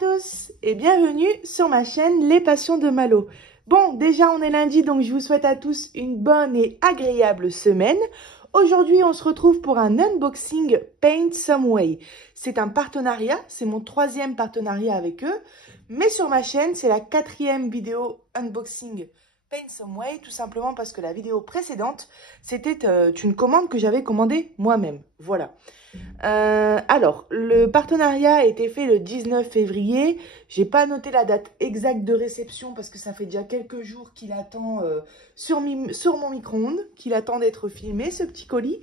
tous et bienvenue sur ma chaîne Les Passions de Malo. Bon, déjà on est lundi, donc je vous souhaite à tous une bonne et agréable semaine. Aujourd'hui, on se retrouve pour un unboxing Paint Some Way. C'est un partenariat, c'est mon 3e partenariat avec eux. Mais sur ma chaîne, c'est la 4e vidéo unboxing Paint Some Way, tout simplement parce que la vidéo précédente, c'était une commande que j'avais commandée moi-même. Voilà. Alors, le partenariat a été fait le 19 février. J'ai pas noté la date exacte de réception parce que ça fait déjà quelques jours qu'il attend sur mon micro-ondes, qu'il attend d'être filmé, ce petit colis.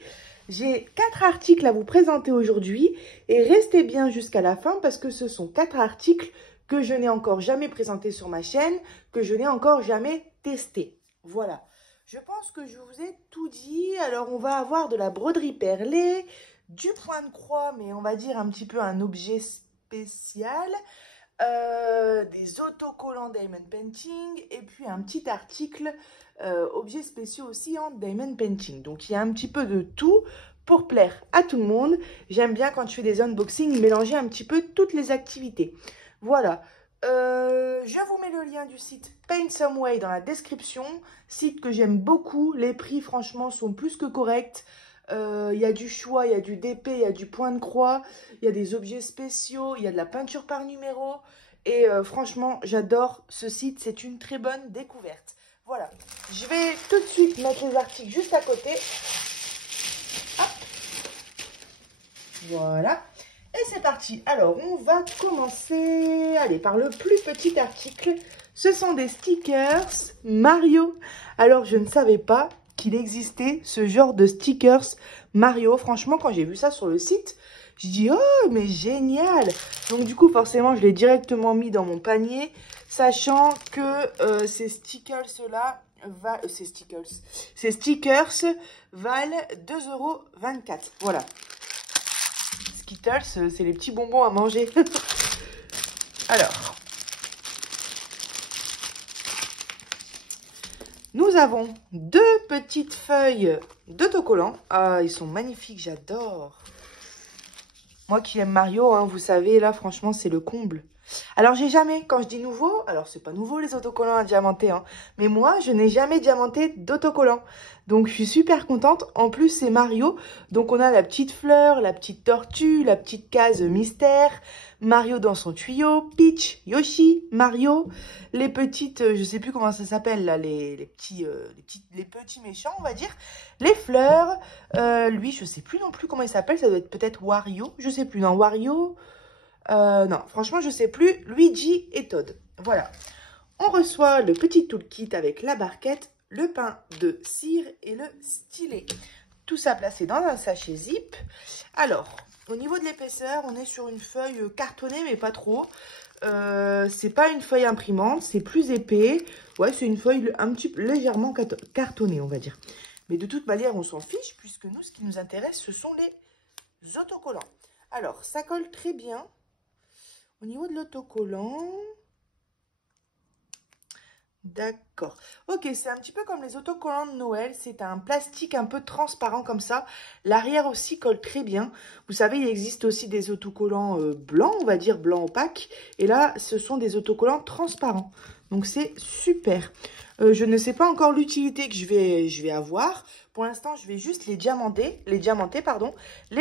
J'ai 4 articles à vous présenter aujourd'hui et restez bien jusqu'à la fin parce que ce sont 4 articles que je n'ai encore jamais présentés sur ma chaîne, que je n'ai encore jamais testé. Voilà. Je pense que je vous ai tout dit. Alors, on va avoir de la broderie perlée, du point de croix, mais on va dire un petit peu un objet spécial, des autocollants Diamond Painting et puis un petit article objets spéciaux aussi en Diamond Painting. Donc il y a un petit peu de tout pour plaire à tout le monde. J'aime bien quand je fais des unboxings mélanger un petit peu toutes les activités. Voilà. Je vous mets le lien du site Paint Some Way dans la description, site que j'aime beaucoup. Les prix franchement sont plus que corrects. Il y a du choix, il y a du DP, il y a du point de croix, il y a des objets spéciaux, il y a de la peinture par numéro. Et franchement, j'adore ce site, c'est une très bonne découverte. Voilà, je vais tout de suite mettre les articles juste à côté. Hop. Voilà, et c'est parti. Alors, on va commencer par le plus petit article. Ce sont des stickers Mario. Alors, je ne savais pas qu'il existait ce genre de stickers Mario. Franchement, quand j'ai vu ça sur le site, je dis oh mais génial. Donc du coup forcément je l'ai directement mis dans mon panier, sachant que ces stickers là ces stickers valent 2,24 €. Voilà. Skittles, c'est les petits bonbons à manger. Alors, nous avons 2 petites feuilles d'autocollants. Ah, ils sont magnifiques, j'adore. Moi qui aime Mario, hein, vous savez, là, franchement, c'est le comble. Alors, j'ai jamais, quand je dis nouveau, alors c'est pas nouveau les autocollants à diamanter, hein, mais moi, je n'ai jamais diamanté d'autocollants. Donc, je suis super contente. En plus, c'est Mario. Donc, on a la petite fleur, la petite tortue, la petite case mystère, Mario dans son tuyau, Peach, Yoshi, Mario, les petites, je sais plus comment ça s'appelle, là, les petits méchants, on va dire, les fleurs, lui, je sais plus non plus comment il s'appelle, ça doit être peut-être Wario, je sais plus, non, Wario... non, franchement, je sais plus. Luigi et Todd. Voilà. On reçoit le petit toolkit avec la barquette, le pain de cire et le stylet. Tout ça placé dans un sachet zip. Alors, au niveau de l'épaisseur, on est sur une feuille cartonnée, mais pas trop. C'est pas une feuille imprimante, c'est plus épais. Ouais, c'est une feuille un petit peu légèrement cartonnée, on va dire. Mais de toute manière, on s'en fiche, puisque nous, ce qui nous intéresse, ce sont les autocollants. Alors, ça colle très bien. Au niveau de l'autocollant, d'accord. Ok, c'est un petit peu comme les autocollants de Noël. C'est un plastique un peu transparent comme ça. L'arrière aussi colle très bien. Vous savez, il existe aussi des autocollants blancs, on va dire blanc opaque. Et là, ce sont des autocollants transparents. Donc, c'est super. Je ne sais pas encore l'utilité que je vais avoir. Pour l'instant, je vais juste les diamanter, les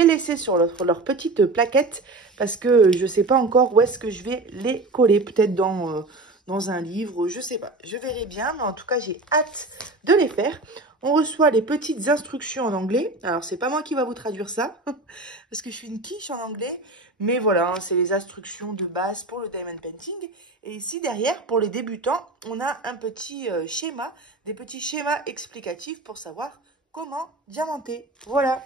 laisser sur leur petite plaquette parce que je ne sais pas encore où est-ce que je vais les coller. Peut-être dans un livre, je ne sais pas. Je verrai bien, mais en tout cas, j'ai hâte de les faire. On reçoit les petites instructions en anglais. Alors, c'est pas moi qui va vous traduire ça parce que je suis une quiche en anglais. Mais voilà, hein, c'est les instructions de base pour le Diamond Painting. Et ici, derrière, pour les débutants, on a un petit schéma, des petits schémas explicatifs pour savoir comment diamanter. Voilà.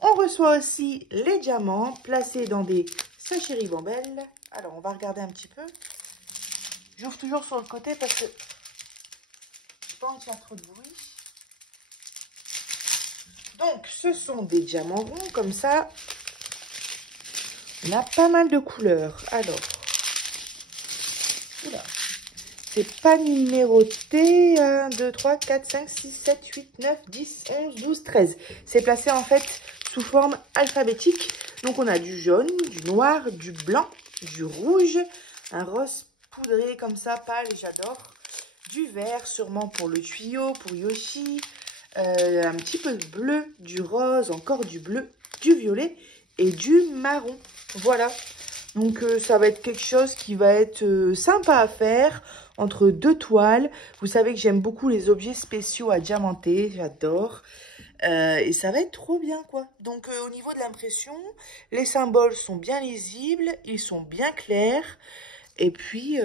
On reçoit aussi les diamants placés dans des sachets ribambelles. Alors, on va regarder un petit peu. J'ouvre toujours sur le côté parce que je n'ai pas envie de faire trop de bruit. Donc, ce sont des diamants ronds comme ça. On a pas mal de couleurs. Alors, oula, c'est pas numéroté. 1, 2, 3, 4, 5, 6, 7, 8, 9, 10, 11, 12, 13. C'est placé en fait sous forme alphabétique. Donc, on a du jaune, du noir, du blanc du rouge, un rose poudré comme ça, pâle, j'adore. Du vert, sûrement pour le tuyau, pour Yoshi. Un petit peu de bleu, du rose, encore du bleu, du violet et du marron. Voilà. Donc ça va être quelque chose qui va être sympa à faire entre deux toiles. Vous savez que j'aime beaucoup les objets spéciaux à diamanter, j'adore. Et ça va être trop bien quoi. Donc au niveau de l'impression, les symboles sont bien lisibles, ils sont bien clairs. Et puis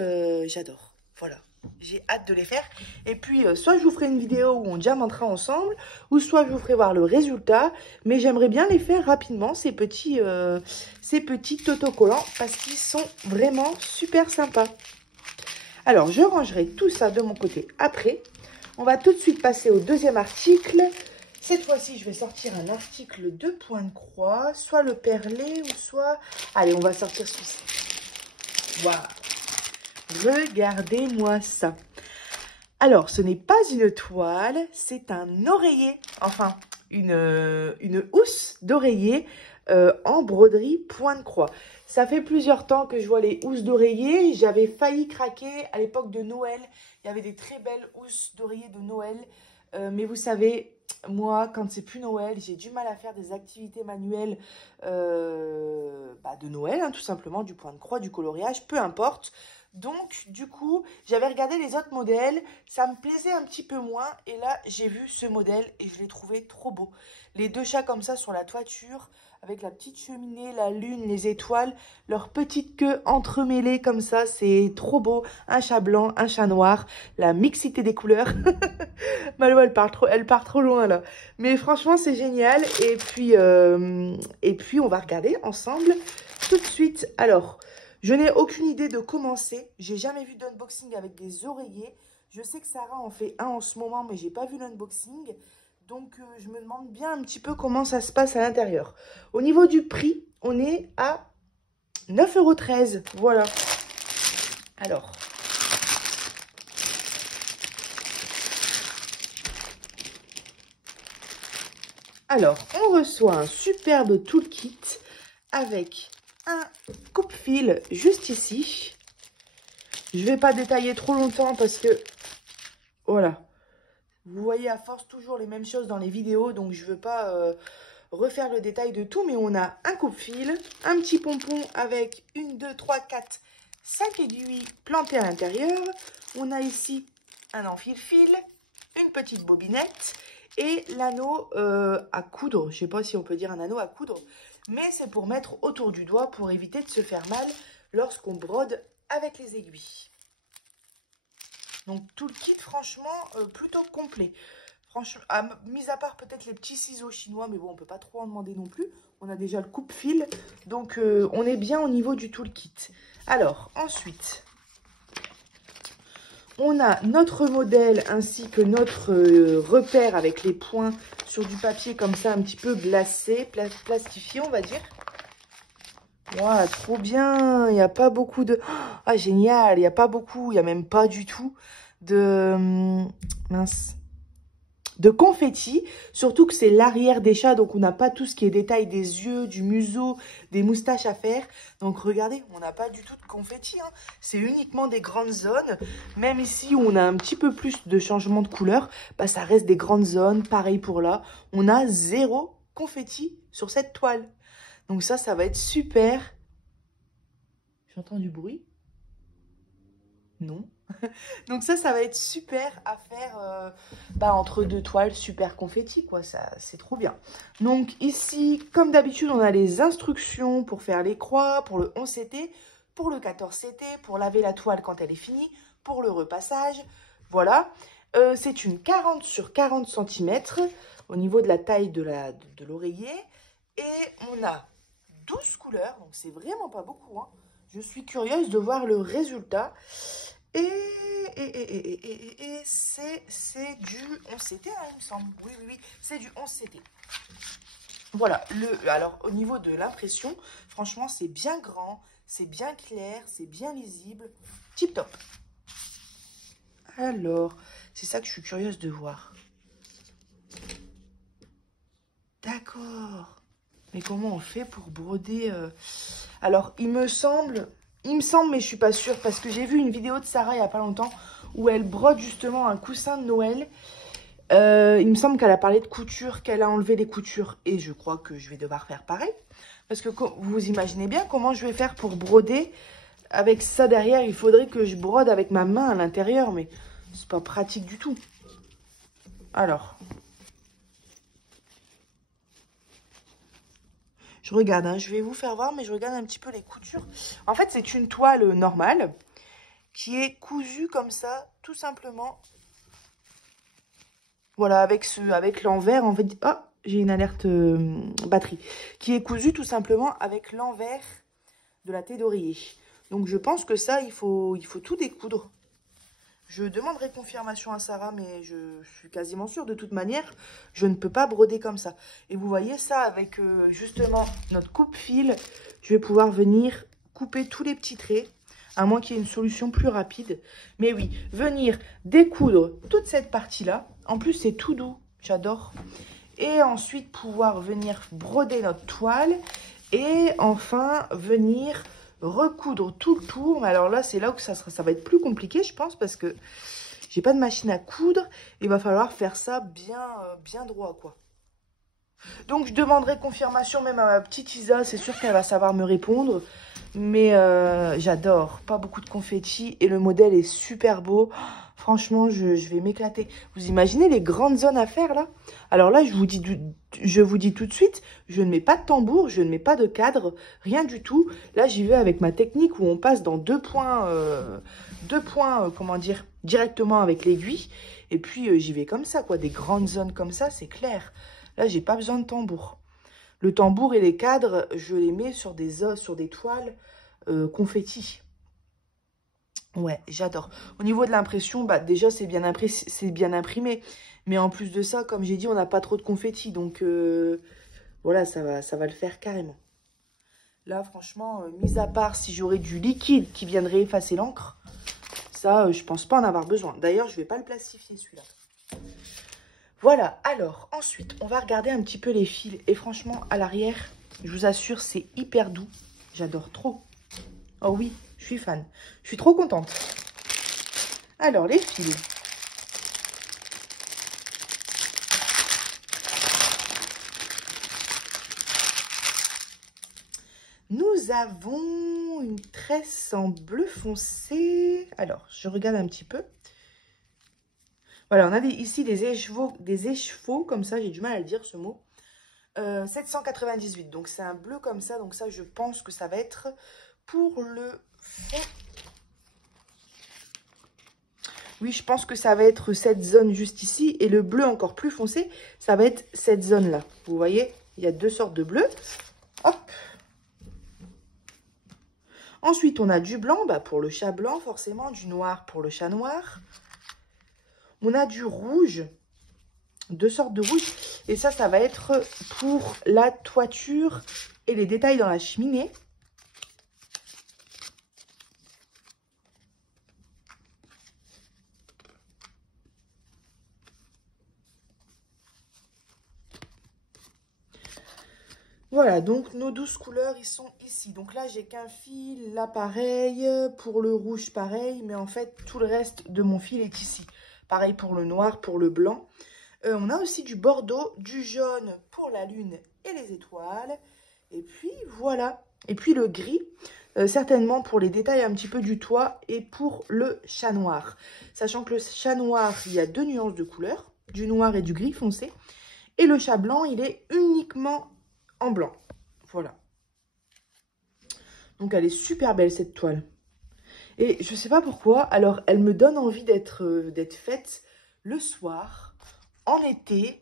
j'adore, voilà. J'ai hâte de les faire. Et puis, soit je vous ferai une vidéo où on diamantera ensemble, ou soit je vous ferai voir le résultat. Mais j'aimerais bien les faire rapidement, ces petits autocollants, parce qu'ils sont vraiment super sympas. Alors, je rangerai tout ça de mon côté après. On va tout de suite passer au deuxième article. Cette fois-ci, je vais sortir un article de point de croix, soit le perlé, ou soit... Allez, on va sortir celui-ci. Voilà. Regardez-moi ça. Alors, ce n'est pas une toile, c'est un oreiller. Enfin, une housse d'oreiller en broderie point de croix. Ça fait plusieurs temps que je vois les housses d'oreiller. J'avais failli craquer à l'époque de Noël. Il y avait des très belles housses d'oreiller de Noël. Mais vous savez, moi, quand c'est plus Noël, j'ai du mal à faire des activités manuelles de Noël, hein, tout simplement, du point de croix, du coloriage, peu importe. Donc, du coup, j'avais regardé les autres modèles, ça me plaisait un petit peu moins. Et là, j'ai vu ce modèle et je l'ai trouvé trop beau. Les deux chats comme ça sur la toiture, avec la petite cheminée, la lune, les étoiles, leur petite queue entremêlée comme ça, c'est trop beau. Un chat blanc, un chat noir, la mixité des couleurs. Malo, elle part trop loin là. Mais franchement, c'est génial. Et puis, on va regarder ensemble tout de suite. Alors... Je n'ai aucune idée de commencer. J'ai jamais vu d'unboxing avec des oreillers. Je sais que Sarah en fait un en ce moment, mais j'ai pas vu l'unboxing. Donc, je me demande bien un petit peu comment ça se passe à l'intérieur. Au niveau du prix, on est à 9,13 €. Voilà. Alors. On reçoit un superbe toolkit avec... un coupe-fil juste ici. Je vais pas détailler trop longtemps parce que voilà, vous voyez à force toujours les mêmes choses dans les vidéos, donc je veux pas refaire le détail de tout, mais on a un coupe-fil, un petit pompon avec 1, 2, 3, 4, 5 aiguilles plantées à l'intérieur. On a ici un enfile-fil, une petite bobinette et l'anneau à coudre. Je sais pas si on peut dire un anneau à coudre, mais c'est pour mettre autour du doigt pour éviter de se faire mal lorsqu'on brode avec les aiguilles. Donc tout le kit franchement plutôt complet. Franchement, mis à part peut-être les petits ciseaux chinois, mais bon on peut pas trop en demander non plus. On a déjà le coupe-fil, donc on est bien au niveau du toolkit. Alors ensuite, on a notre modèle ainsi que notre repère avec les points sur du papier comme ça un petit peu glacé, plastifié on va dire. Wow, trop bien, il n'y a pas beaucoup de... Ah, génial, il n'y a pas beaucoup, il n'y a même pas du tout de... mince. De confetti, surtout que c'est l'arrière des chats, donc on n'a pas tout ce qui est détail des yeux, du museau, des moustaches à faire. Donc regardez, on n'a pas du tout de confetti, hein. C'est uniquement des grandes zones. Même ici où on a un petit peu plus de changement de couleur, bah, ça reste des grandes zones. Pareil pour là, on a 0 confetti sur cette toile. Donc ça va être super. J'entends du bruit? Non. Donc ça va être super à faire entre deux toiles, super confetti, quoi. Ça, c'est trop bien. Donc ici, comme d'habitude, on a les instructions pour faire les croix, pour le 11CT, pour le 14CT, pour laver la toile quand elle est finie, pour le repassage. Voilà. C'est une 40 sur 40 cm au niveau de la taille de l'oreiller. Et on a 12 couleurs, donc c'est vraiment pas beaucoup, hein. Je suis curieuse de voir le résultat. Et c'est du 11CT, hein, il me semble. Oui, c'est du 11CT. Voilà, alors au niveau de l'impression, franchement, c'est bien grand, c'est bien clair, c'est bien lisible. Tip top. Alors, c'est ça que je suis curieuse de voir. D'accord. Mais comment on fait pour broder Alors, il me semble Il me semble, mais je suis pas sûre, parce que j'ai vu une vidéo de Sarah il y a pas longtemps où elle brode justement un coussin de Noël. Il me semble qu'elle a parlé de couture, qu'elle a enlevé les coutures. Et je crois que je vais devoir faire pareil. Parce que vous imaginez bien comment je vais faire pour broder. Avec ça derrière, il faudrait que je brode avec ma main à l'intérieur. Mais c'est pas pratique du tout. Alors. Je regarde, hein, je vais vous faire voir, mais je regarde un petit peu les coutures. En fait, c'est une toile normale qui est cousue comme ça, tout simplement. Voilà, avec l'envers, en fait. Oh, j'ai une alerte batterie. Qui est cousue tout simplement avec l'envers de la taille d'oreiller. Donc, je pense que ça, il faut tout découdre. Je demanderai confirmation à Sarah, mais je suis quasiment sûre. De toute manière, je ne peux pas broder comme ça. Et vous voyez ça avec justement notre coupe-fil. Je vais pouvoir venir couper tous les petits traits, à moins qu'il y ait une solution plus rapide. Mais oui, venir découdre toute cette partie-là. En plus, c'est tout doux. J'adore. Et ensuite, pouvoir venir broder notre toile. Et enfin, venir recoudre tout le tour. Mais alors là, c'est là où ça va être plus compliqué, je pense, parce que j'ai pas de machine à coudre. Il va falloir faire ça bien droit, quoi. Donc, je demanderai confirmation même à ma petite Isa. C'est sûr qu'elle va savoir me répondre. Mais j'adore. Pas beaucoup de confettis. Et le modèle est super beau. Franchement, je vais m'éclater. Vous imaginez les grandes zones à faire, là? Alors là, je vous dis tout de suite, je ne mets pas de tambour, je ne mets pas de cadre, rien du tout. Là, j'y vais avec ma technique où on passe dans deux points, comment dire, directement avec l'aiguille. Et puis, j'y vais comme ça, quoi. Des grandes zones comme ça, c'est clair. Là, j'ai pas besoin de tambour. Le tambour et les cadres, je les mets sur des toiles confetti. Ouais, j'adore. Au niveau de l'impression, bah déjà, c'est bien imprimé. Mais en plus de ça, comme j'ai dit, on n'a pas trop de confetti. Donc, voilà, ça va le faire carrément. Là, franchement, mis à part si j'aurais du liquide qui viendrait effacer l'encre, ça, je pense pas en avoir besoin. D'ailleurs, je vais pas le plastifier, celui-là. Voilà, alors, ensuite, on va regarder un petit peu les fils. Et franchement, à l'arrière, je vous assure, c'est hyper doux. J'adore trop. Oh oui, je suis fan. Je suis trop contente. Alors, les fils. Nous avons une tresse en bleu foncé. Alors, je regarde un petit peu. Voilà, on a ici des écheveaux, comme ça, j'ai du mal à le dire ce mot. 798, donc c'est un bleu comme ça. Donc ça, je pense que ça va être pour le fond. Oui, je pense que ça va être cette zone juste ici. Et le bleu encore plus foncé, ça va être cette zone-là. Vous voyez, il y a deux sortes de bleu. Hop. Ensuite, on a du blanc bah, pour le chat blanc, forcément. Du noir pour le chat noir. On a du rouge. Deux sortes de rouge. Et ça va être pour la toiture et les détails dans la cheminée. Voilà, donc nos 12 couleurs, ils sont ici. Donc là, j'ai qu'un fil, là pareil, pour le rouge pareil, mais en fait, tout le reste de mon fil est ici. Pareil pour le noir, pour le blanc. On a aussi du bordeaux, du jaune pour la lune et les étoiles. Et puis, voilà. Et puis le gris, certainement pour les détails un petit peu du toit et pour le chat noir. Sachant que le chat noir, il y a deux nuances de couleurs, du noir et du gris foncé. Et le chat blanc, il est uniquement en blanc. Voilà. Donc, elle est super belle, cette toile. Et je sais pas pourquoi, alors elle me donne envie d'être faite le soir, en été.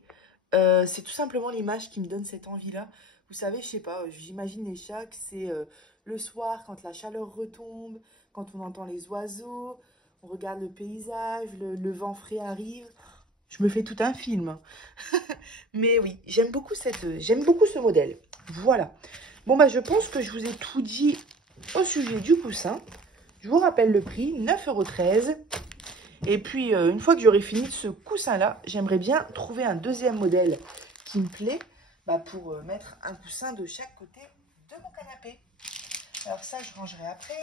C'est tout simplement l'image qui me donne cette envie-là. Vous savez, je sais pas, j'imagine les chats que c'est le soir, quand la chaleur retombe, quand on entend les oiseaux, on regarde le paysage, le vent frais arrive. Je me fais tout un film. Mais oui, j'aime beaucoup ce modèle. Voilà. Bon, bah, je pense que je vous ai tout dit au sujet du coussin. Je vous rappelle le prix, 9,13 €. Et puis, une fois que j'aurai fini de ce coussin-là, j'aimerais bien trouver un deuxième modèle qui me plaît bah, pour mettre un coussin de chaque côté de mon canapé. Alors ça, je rangerai après.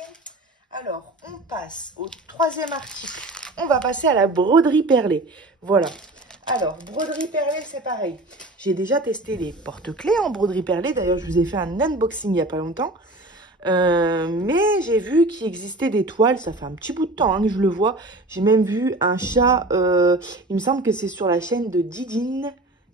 Alors, on passe au troisième article. On va passer à la broderie perlée. Voilà. Alors, broderie perlée, c'est pareil. J'ai déjà testé les porte-clés en broderie perlée. D'ailleurs, je vous ai fait un unboxing il n'y a pas longtemps. Mais j'ai vu qu'il existait des toiles. Ça fait un petit bout de temps que je le vois. J'ai même vu un chat. Il me semble que c'est sur la chaîne de Didine.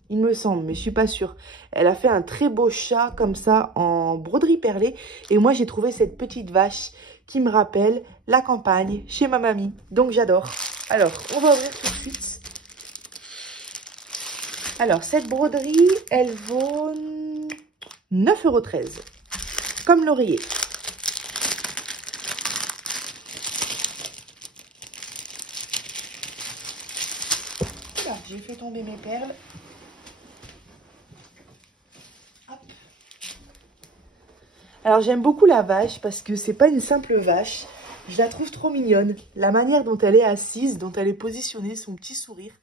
Il me semble, mais je suis pas sûre. Elle a fait un très beau chat comme ça en broderie perlée. Et moi, j'ai trouvé cette petite vache qui me rappelle la campagne chez ma mamie. Donc, j'adore. Alors, on va ouvrir tout de suite. Alors, cette broderie, elle vaut 9,13 €. Comme l'oreiller. Voilà, j'ai fait tomber mes perles. Hop. Alors j'aime beaucoup la vache parce que c'est pas une simple vache. Je la trouve trop mignonne. La manière dont elle est assise, dont elle est positionnée, son petit sourire,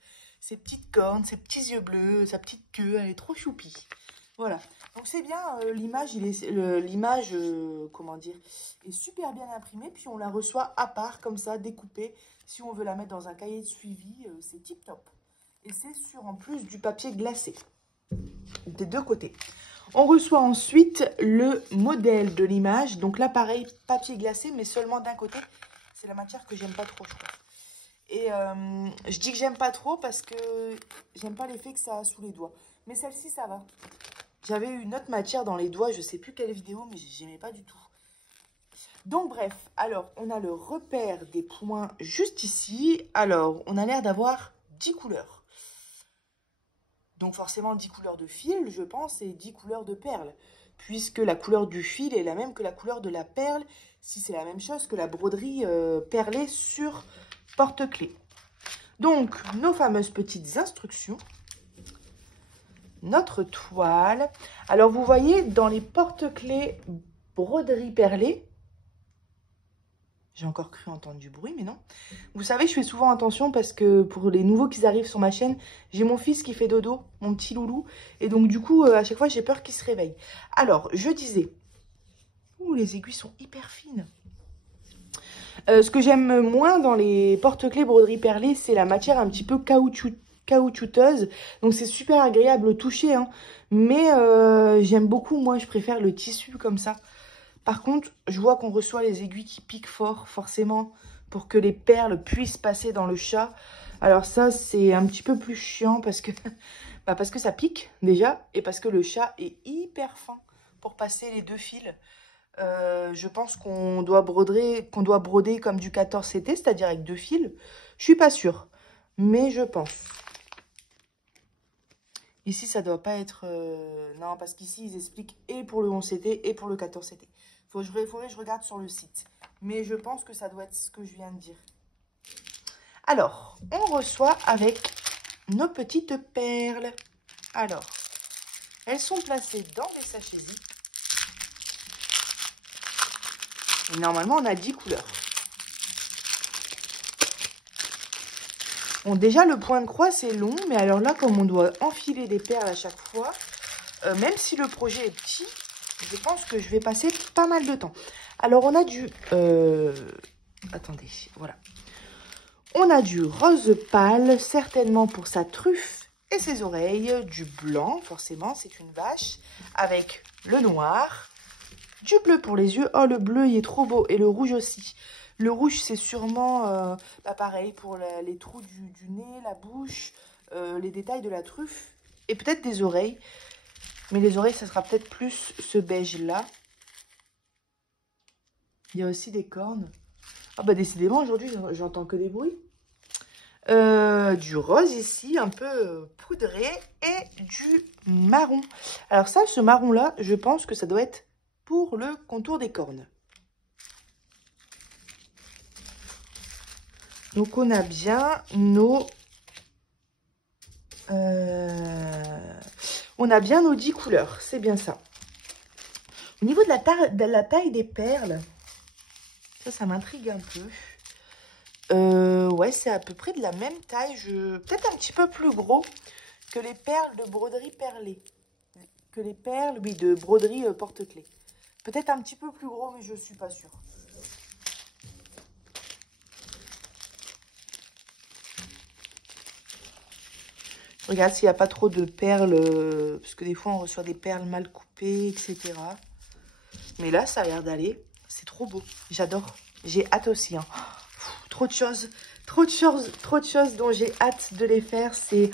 ses petites cornes, ses petits yeux bleus, sa petite queue, elle est trop choupie. Voilà. Donc c'est bien, l'image, comment dire, est super bien imprimée. Puis on la reçoit à part, comme ça, découpée. Si on veut la mettre dans un cahier de suivi, c'est tip top. Et c'est sur en plus du papier glacé, des deux côtés. On reçoit ensuite le modèle de l'image. Donc là, pareil, papier glacé, mais seulement d'un côté. C'est la matière que j'aime pas trop, je crois. Et je dis que j'aime pas trop parce que j'aime pas l'effet que ça a sous les doigts. Mais celle-ci, ça va. J'avais eu une autre matière dans les doigts, je sais plus quelle vidéo, mais j'aimais pas du tout. Donc bref, alors on a le repère des points juste ici. Alors, on a l'air d'avoir 10 couleurs. Donc forcément 10 couleurs de fil, je pense, et 10 couleurs de perles. Puisque la couleur du fil est la même que la couleur de la perle, si c'est la même chose que la broderie perlée sur porte-clés. Donc, nos fameuses petites instructions. Notre toile. Alors, vous voyez, dans les porte-clés broderie perlée, j'ai encore cru entendre du bruit, mais non. Vous savez, je fais souvent attention parce que pour les nouveaux qui arrivent sur ma chaîne, j'ai mon fils qui fait dodo, mon petit loulou. Et donc, du coup, à chaque fois, j'ai peur qu'il se réveille. Alors, je disais... Ouh, les aiguilles sont hyper fines. Ce que j'aime moins dans les porte-clés broderie perlée, c'est la matière un petit peu caoutchouteuse. Donc, c'est super agréable au toucher, hein. Mais j'aime beaucoup, moi, je préfère le tissu comme ça. Par contre, je vois qu'on reçoit les aiguilles qui piquent fort, forcément, pour que les perles puissent passer dans le chat. Alors ça, c'est un petit peu plus chiant parce que, parce que ça pique, déjà, et parce que le chat est hyper fin pour passer les deux fils. Je pense qu'on doit broder comme du 14CT, c'est-à-dire avec deux fils. Je suis pas sûre, mais je pense. Ici, ça doit pas être... Non, parce qu'ici, ils expliquent et pour le 11CT et pour le 14CT. Faudrait que je regarde sur le site. Mais je pense que ça doit être ce que je viens de dire. Alors, on reçoit avec nos petites perles. Alors, elles sont placées dans des sachets zip. Et normalement, on a 10 couleurs. Bon, déjà, le point de croix, c'est long. Mais alors là, comme on doit enfiler des perles à chaque fois, même si le projet est petit, je pense que je vais passer pas mal de temps. Alors, on a du... Attendez, voilà. On a du rose pâle, certainement pour sa truffe et ses oreilles. Du blanc, forcément, c'est une vache. Avec le noir. Du bleu pour les yeux. Oh, le bleu, il est trop beau. Et le rouge aussi. Le rouge, c'est sûrement, pareil, pour les trous du nez, la bouche, les détails de la truffe. Et peut-être des oreilles. Mais les oreilles, ça sera peut-être plus ce beige-là. Il y a aussi des cornes. Ah bah décidément, aujourd'hui, j'entends que des bruits. Du rose ici, un peu poudré. Et du marron. Alors ça, ce marron-là, je pense que ça doit être pour le contour des cornes. Donc, on a bien nos... on a bien nos 10 couleurs. C'est bien ça. Au niveau de la taille des perles, ça m'intrigue un peu. Ouais, c'est à peu près de la même taille. Peut-être un petit peu plus gros que les perles de broderie perlée. Que les perles, oui, de broderie porte-clés. Peut-être un petit peu plus gros, mais je suis pas sûre. Regarde s'il n'y a pas trop de perles, parce que des fois on reçoit des perles mal coupées, etc. Mais là, ça a l'air d'aller. C'est trop beau. J'adore. J'ai hâte aussi. Hein. Trop de choses. Trop de choses dont j'ai hâte de les faire. C'est...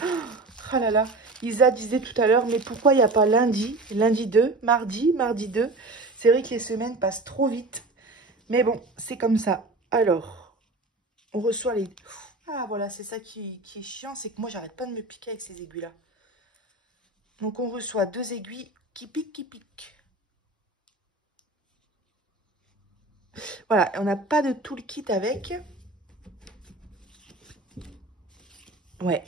Oh là là. Isa disait tout à l'heure, mais pourquoi il n'y a pas lundi, lundi 2, mardi 2. C'est vrai que les semaines passent trop vite. Mais bon, c'est comme ça. Alors, on reçoit les... Ah voilà, c'est ça qui est chiant, c'est que moi, j'arrête pas de me piquer avec ces aiguilles-là. Donc, on reçoit 2 aiguilles qui piquent. Voilà, on n'a pas de toolkit avec. Ouais.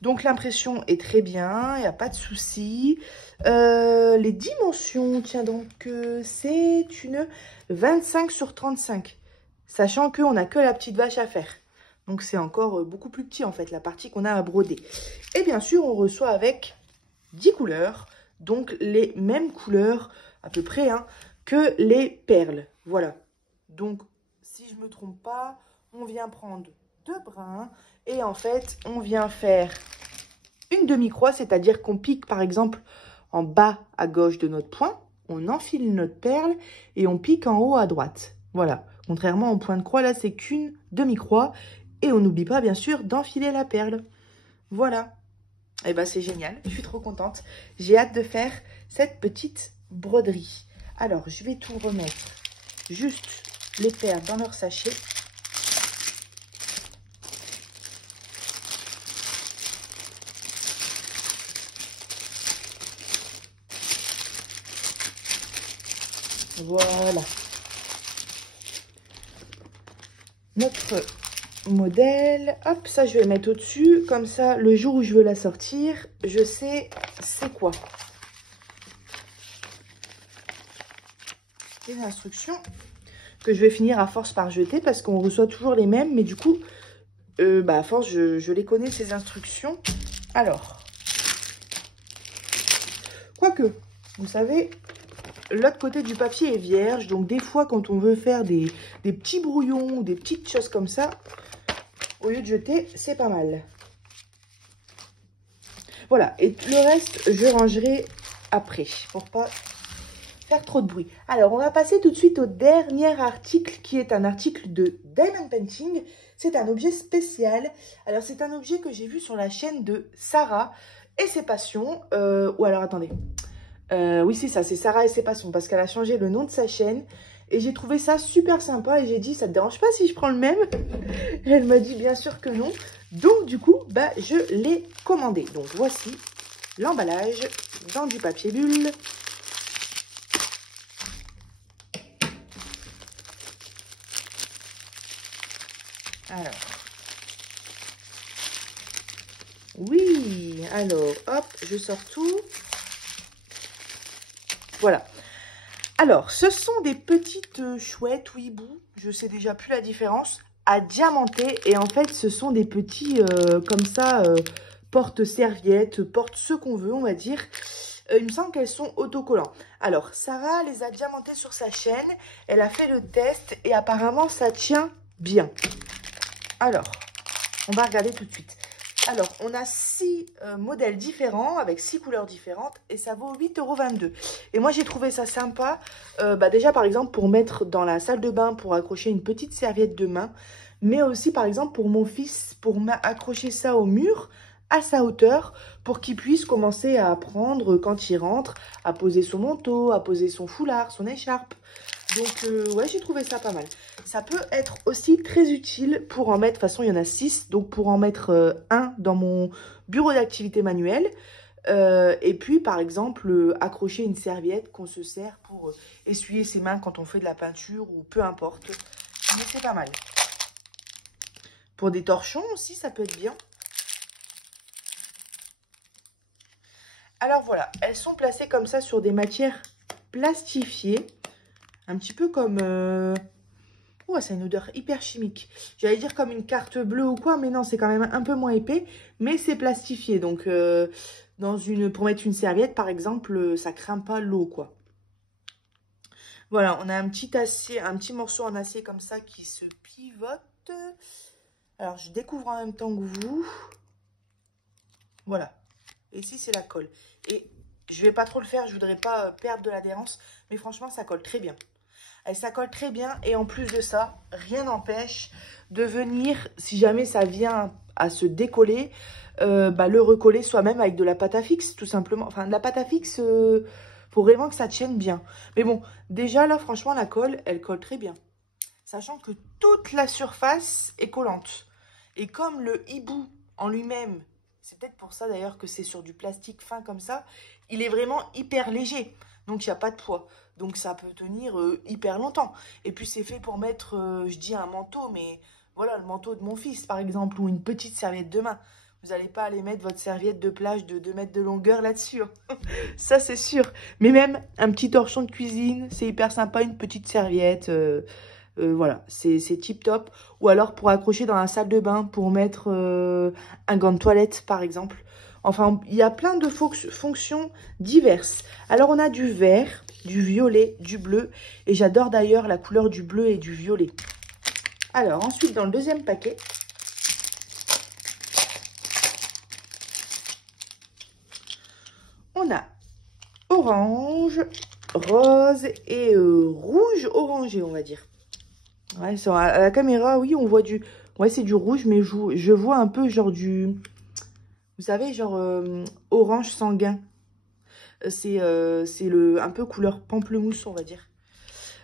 Donc, l'impression est très bien, il n'y a pas de souci. Les dimensions, tiens donc, c'est une 25 sur 35. Sachant qu'on n'a que la petite vache à faire. Donc, c'est encore beaucoup plus petit, en fait, la partie qu'on a à broder. Et bien sûr, on reçoit avec 10 couleurs. Donc, les mêmes couleurs, à peu près, hein, que les perles. Voilà. Donc, si je ne me trompe pas, on vient prendre 2 brins. Et en fait, on vient faire une demi-croix, c'est-à-dire qu'on pique, par exemple, en bas à gauche de notre point. On enfile notre perle et on pique en haut à droite. Voilà. Contrairement au point de croix, là, c'est qu'une demi-croix. Et on n'oublie pas, bien sûr, d'enfiler la perle. Voilà. Et ben, c'est génial. Je suis trop contente. J'ai hâte de faire cette petite broderie. Alors, je vais tout remettre. Juste les perles dans leur sachet. Voilà. Notre modèle. Hop, ça, je vais le mettre au-dessus. Comme ça, le jour où je veux la sortir, je sais c'est quoi. Les instructions que je vais finir à force par jeter parce qu'on reçoit toujours les mêmes. Mais du coup, à force, je les connais, ces instructions. Alors, quoique, vous savez... L'autre côté du papier est vierge, donc des fois quand on veut faire des petits brouillons ou des petites choses comme ça, au lieu de jeter, c'est pas mal. Voilà, et le reste, je rangerai après, pour pas faire trop de bruit. Alors, on va passer tout de suite au dernier article, qui est un article de Diamond Painting. C'est un objet spécial. Alors, c'est un objet que j'ai vu sur la chaîne de Sarah et ses passions. Ou alors, attendez... oui, c'est ça, c'est Sarah et ses passions, parce qu'elle a changé le nom de sa chaîne. Et j'ai trouvé ça super sympa et j'ai dit, ça te dérange pas si je prends le même? Et elle m'a dit bien sûr que non. Donc du coup, je l'ai commandé. Donc voici l'emballage dans du papier bulle. Alors, oui, alors, hop, je sors tout. Voilà. Alors, ce sont des petites chouettes ou hiboux, je sais déjà plus la différence, à diamanter. Et en fait, ce sont des petits, comme ça, porte-serviettes, porte ce qu'on veut, on va dire. Il me semble qu'elles sont autocollants. Alors, Sarah les a diamantés sur sa chaîne. Elle a fait le test et apparemment, ça tient bien. Alors, on va regarder tout de suite. Alors, on a 6 modèles différents avec 6 couleurs différentes et ça vaut 8,22 €. Et moi, j'ai trouvé ça sympa. Déjà, par exemple, pour mettre dans la salle de bain, pour accrocher une petite serviette de main. Mais aussi, par exemple, pour mon fils, pour accrocher ça au mur, à sa hauteur, pour qu'il puisse commencer à apprendre quand il rentre, à poser son manteau, à poser son foulard, son écharpe. Donc, ouais, j'ai trouvé ça pas mal. Ça peut être aussi très utile pour en mettre, de toute façon, il y en a 6. Donc, pour en mettre un dans mon bureau d'activité manuelle. Et puis, par exemple, accrocher une serviette qu'on se sert pour essuyer ses mains quand on fait de la peinture ou peu importe. Mais c'est pas mal. Pour des torchons aussi, ça peut être bien. Alors, voilà. Elles sont placées comme ça sur des matières plastifiées. Un petit peu comme... Oh, ça a une odeur hyper chimique. J'allais dire comme une carte bleue ou quoi, mais non, c'est quand même un peu moins épais. Mais c'est plastifié, donc pour mettre une serviette, par exemple, ça craint pas l'eau, quoi. Voilà, on a un petit morceau en acier comme ça qui se pivote. Alors, je découvre en même temps que vous. Voilà. Et ici, c'est la colle. Et je vais pas trop le faire, je voudrais pas perdre de l'adhérence. Mais franchement, ça colle très bien. Et ça colle très bien. Et en plus de ça, rien n'empêche de venir, si jamais ça vient à se décoller, le recoller soi-même avec de la pâte à fixe, tout simplement. Enfin, de la pâte à fixe, faut vraiment que ça tienne bien. Mais bon, déjà là, franchement, la colle, elle colle très bien. Sachant que toute la surface est collante. Et comme le hibou en lui-même, c'est peut-être pour ça d'ailleurs que c'est sur du plastique fin comme ça, il est vraiment hyper léger. Donc il n'y a pas de poids. Donc ça peut tenir hyper longtemps. Et puis c'est fait pour mettre, je dis un manteau, mais voilà, le manteau de mon fils par exemple, ou une petite serviette de main. Vous n'allez pas aller mettre votre serviette de plage de 2 mètres de longueur là-dessus. Ça c'est sûr. Mais même un petit torchon de cuisine, c'est hyper sympa, une petite serviette. Voilà, c'est tip top. Ou alors pour accrocher dans la salle de bain, pour mettre un gant de toilette par exemple. Enfin, il y a plein de fonctions diverses. Alors on a du vert, du violet, du bleu. Et j'adore d'ailleurs la couleur du bleu et du violet. Alors ensuite dans le deuxième paquet, on a orange, rose et rouge orangé, on va dire. Ouais, à la caméra, oui, on voit du... Ouais, c'est du rouge, mais je vois un peu genre du... Vous savez, genre orange sanguin. C'est un peu couleur pamplemousse, on va dire.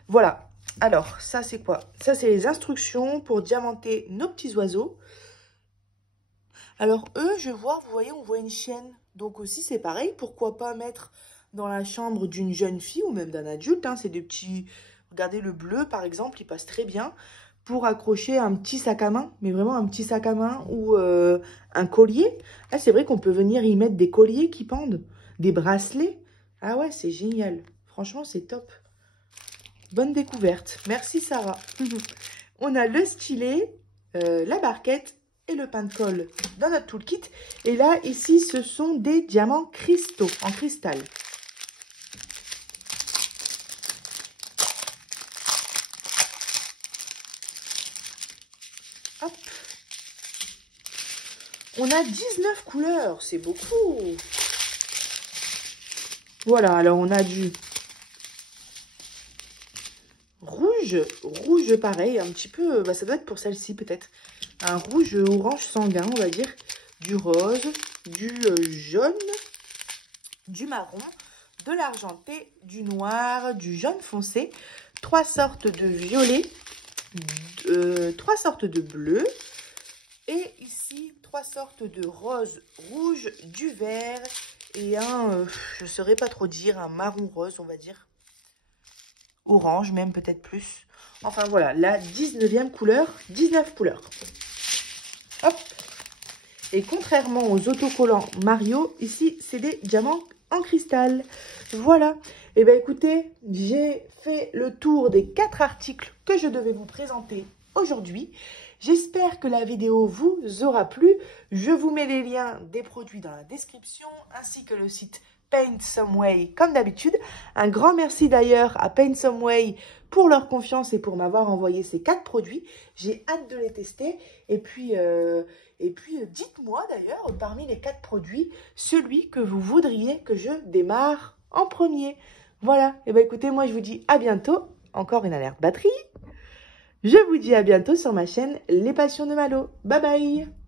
Voilà. Alors, ça, c'est quoi? Ça, c'est les instructions pour diamanter nos petits oiseaux. Alors, eux, je vois, vous voyez, on voit une chienne. Donc aussi, c'est pareil. Pourquoi pas mettre dans la chambre d'une jeune fille ou même d'un adulte, hein, c'est des petits... Regardez le bleu, par exemple, il passe très bien pour accrocher un petit sac à main, mais vraiment un petit sac à main ou un collier. Ah, c'est vrai qu'on peut venir y mettre des colliers qui pendent, des bracelets. Ah ouais, c'est génial. Franchement, c'est top. Bonne découverte. Merci, Sarah. On a le stylet, la barquette et le pain de colle dans notre toolkit. Et là, ici, ce sont des diamants cristaux en cristal. Hop. On a 19 couleurs, c'est beaucoup. Voilà, alors on a du rouge pareil, un petit peu, ça doit être pour celle-ci peut-être. Un rouge orange sanguin, on va dire. Du rose, du jaune, du marron, de l'argenté, du noir, du jaune foncé. 3 sortes de violet, 3 sortes de bleu. Et ici, 3 sortes de rose, rouge, du vert et un, je ne saurais pas trop dire, un marron rose, on va dire. Orange, même peut-être plus. Enfin voilà, la 19e couleur, 19 couleurs. Hop. Et contrairement aux autocollants Mario, ici, c'est des diamants en cristal. Voilà. Et bien écoutez, j'ai fait le tour des 4 articles que je devais vous présenter aujourd'hui. J'espère que la vidéo vous aura plu. Je vous mets les liens des produits dans la description, ainsi que le site Paint Some Way, comme d'habitude. Un grand merci d'ailleurs à Paint Some Way pour leur confiance et pour m'avoir envoyé ces 4 produits. J'ai hâte de les tester. Et puis dites-moi d'ailleurs, parmi les 4 produits, celui que vous voudriez que je démarre en premier. Voilà. Et bien écoutez, moi je vous dis à bientôt. Encore une alerte batterie. Je vous dis à bientôt sur ma chaîne Les Passions de Malo. Bye bye!